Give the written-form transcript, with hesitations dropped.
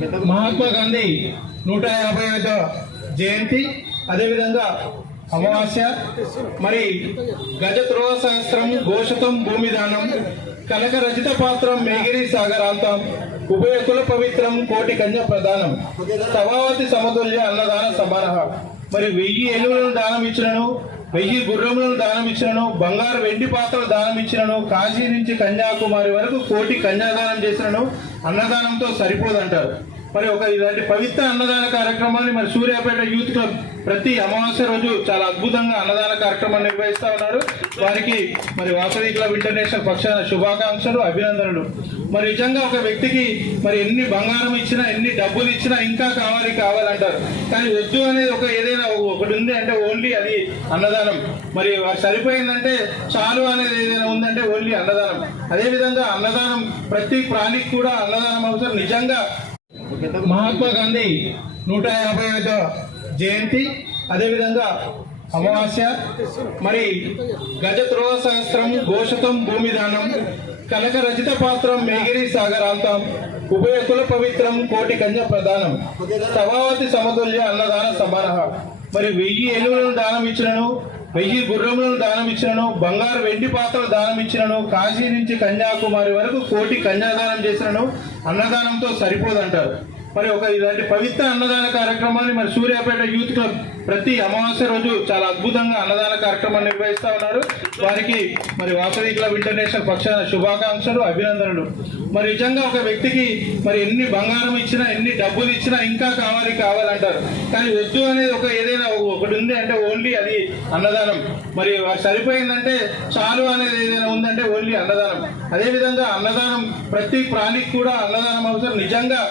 మహాత్మా గాంధీ 155వ జయంతి, అదేవిధంగా అమావాస్య, మరి గజత్రోవ సహస్రం ఘోషతం భూమిదానం, కనక రచిత పాత్రం మేగిరి సాగరాంతం, ఉభయ కుల పవిత్రం కోటి కన్య ప్రదానం, సభావతి సమతుల్య అన్నదాన సమాన. మరి 1000 ఏనుగులను దానం ఇచ్చినను, 1000 గుర్రములను దానం ఇచ్చినను, బంగారు వెండి పాత్రలు దానం ఇచ్చినను, కాశీ నుంచి కన్యాకుమారి వరకు కోటి కన్యాదానం చేసినను అన్నదానంతో సరిపోదంటారు. మరి ఇలాంటి పవిత్ర అన్నదాన కార్యక్రమాన్ని మరి సూర్యాపేట యూత్ క్లబ్ ప్రతి అమావాస్య రోజు చాలా అద్భుతంగా అన్నదాన కార్యక్రమాన్ని నిర్వహిస్తా ఉన్నారు. వారికి మరి వాసవి క్లబ్ ఇంటర్నేషనల్ పక్షాన శుభాకాంక్షలు, అభినందనలు. మరి నిజంగా ఒక వ్యక్తికి మరి ఎన్ని బంగారం ఇచ్చినా, ఎన్ని డబ్బులు ఇచ్చినా ఇంకా కావాలంటారు. కానీ వద్దు అనేది ఏదైనా ఒకటి ఉంది అంటే ఓన్లీ అది అన్నదానం. మరి సరిపోయిందంటే చాలు అనేది ఏదైనా ఉందంటే ఓన్లీ అన్నదానం. అదేవిధంగా అన్నదానం ప్రతి ప్రాణికి కూడా అన్నదానం అవసరం. నిజంగా మహాత్మా గాంధీ 155వ జయంతి, అదేవిధంగా అమావాస్య, మరి గజత్రోవ సహస్రం ఘోషతం భూమిదానం, కనక రచిత పాత్రం మేగిరి సాగరాంతం, ఉభయ కుల పవిత్రం కోటి కన్య ప్రదానం, సభావతి సమతుల్య అన్నదాన సమాన. మరి 1000 ఏనుగులను దానం ఇచ్చినను, 1000 గుర్రములను దానం ఇచ్చినను, బంగారు వెండి పాత్రలు దానం ఇచ్చినను, కాశీ నుంచి కన్యాకుమారి వరకు కోటి కన్యాదానం చేసినను అన్నదానంతో సరిపోదంటారు. మరి ఇలాంటి పవిత్ర అన్నదాన కార్యక్రమాన్ని మరి సూర్యాపేట యూత్ క్లబ్ ప్రతి అమావాస్య రోజు చాలా అద్భుతంగా అన్నదాన కార్యక్రమాన్ని నిర్వహిస్తా ఉన్నారు. వారికి మరి వాసవి క్లబ్ ఇంటర్నేషనల్ పక్షాన శుభాకాంక్షలు, అభినందనలు. మరి నిజంగా ఒక వ్యక్తికి మరి ఎన్ని బంగారం ఇచ్చినా, ఎన్ని డబ్బులు ఇచ్చినా ఇంకా కావాలంటారు. కానీ వద్దు అనేది ఏదైనా ఒకటి ఉంది అంటే ఓన్లీ అది అన్నదానం. మరి సరిపోయిందంటే చాలు అనేది ఏదైనా ఉందంటే ఓన్లీ అన్నదానం. అదేవిధంగా అన్నదానం ప్రతి ప్రాణికి కూడా అన్నదానం అవసరం. నిజంగా